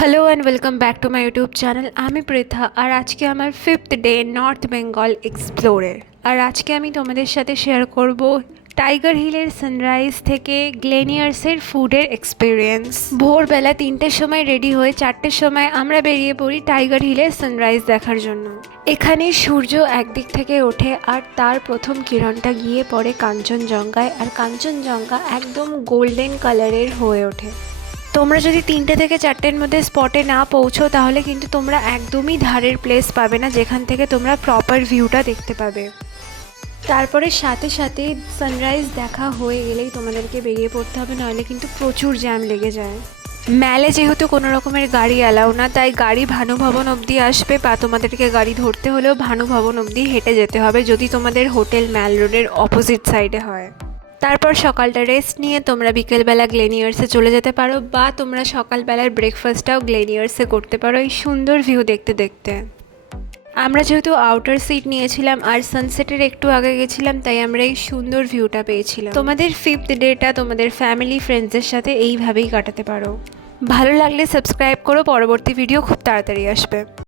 Hello and welcome back to my YouTube channel. আমি পৃথা, আর আজকে আমার 5th ডে নর্থ বেঙ্গল এক্সপ্লোরের। আর আজকে আমি তোমাদের সাথে শেয়ার করব টাইগার হিলের সানরাইজ থেকে গ্লেনিয়ার্সের ফুডের এক্সপিরিয়েন্স। ভোরবেলা 3টের সময় রেডি হয়ে 4টের সময় আমরা বেরিয়ে পড়ি টাইগার হিলের সানরাইজ দেখার জন্য। এখানে সূর্য একদিক থেকে ওঠে আর তার প্রথম কিরণটা গিয়ে পড়ে কাঞ্চনজঙ্ঘায়, আর কাঞ্চনজঙ্ঘা একদম গোল্ডেন কালারের হয়ে ওঠে। তোমরা যদি 3টে থেকে 4টের মধ্যে স্পটে না পৌঁছো তাহলে কিন্তু তোমরা একদমই ধারের প্লেস পাবে না যেখান থেকে তোমরা প্রপার ভিউটা দেখতে পাবে। তারপরে সাথে সাথে সানরাইজ দেখা হয়ে গেলেই তোমাদেরকে বেরিয়ে পড়তে হবে, নাহলে কিন্তু প্রচুর জ্যাম লেগে যায়। ম্যালে যেহেতু কোনো রকমের গাড়ি অ্যালাউ না, তাই গাড়ি ভানু ভবন অবধি আসবে, বা তোমাদেরকে গাড়ি ধরতে হলেও ভানু ভবন অবধি হেঁটে যেতে হবে যদি তোমাদের হোটেল ম্যাল রোডের অপোজিট সাইডে হয়। তারপর সকালটা রেস্ট নিয়ে তোমরা বিকেলবেলা গ্লেনিয়ার্সে চলে যেতে পারো, বা তোমরা সকালবেলার ব্রেকফাস্টটাও গ্লেনিয়ার্সে করতে পারো এই সুন্দর ভিউ দেখতে দেখতে। আমরা যেহেতু আউটার সিট নিয়েছিলাম আর সানসেটের একটু আগে গেছিলাম, তাই আমরা এই সুন্দর ভিউটা পেয়েছিলাম। তোমাদের 5th ডেটা তোমাদের ফ্যামিলি ফ্রেন্ডসদের সাথে এইভাবেই কাটাতে পারো। ভালো লাগলে সাবস্ক্রাইব করো, পরবর্তী ভিডিও খুব তাড়াতাড়ি আসবে।